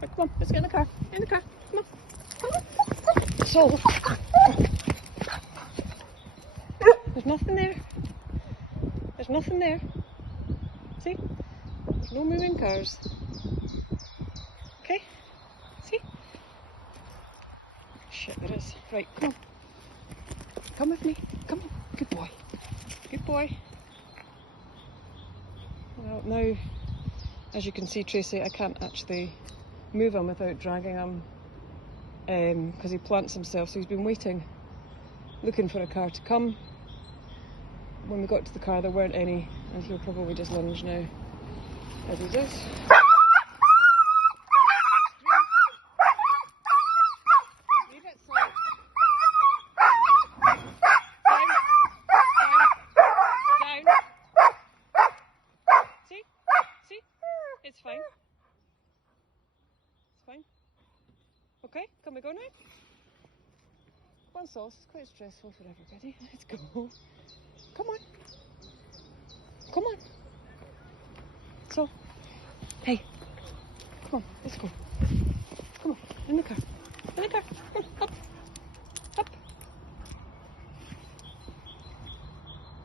Right, come on, let's get in the car. In the car. Come on. Come on. So, there's nothing there. There's nothing there. See? There's no moving cars. Okay? See? Shit, there is. Right, come on. Come with me. Come on. Good boy. Good boy. Well, now, as you can see, Tracy, I can't actually move him without dragging him because he plants himself. So he's been waiting, looking for a car to come. When we got to the car, there weren't any, and he'll probably just lunge now, as he does. It's fine. It's fine. Okay, can we go now? One sauce, it's quite stressful for everybody. Let's go. Come on. Come on. So, hey, come on, let's go.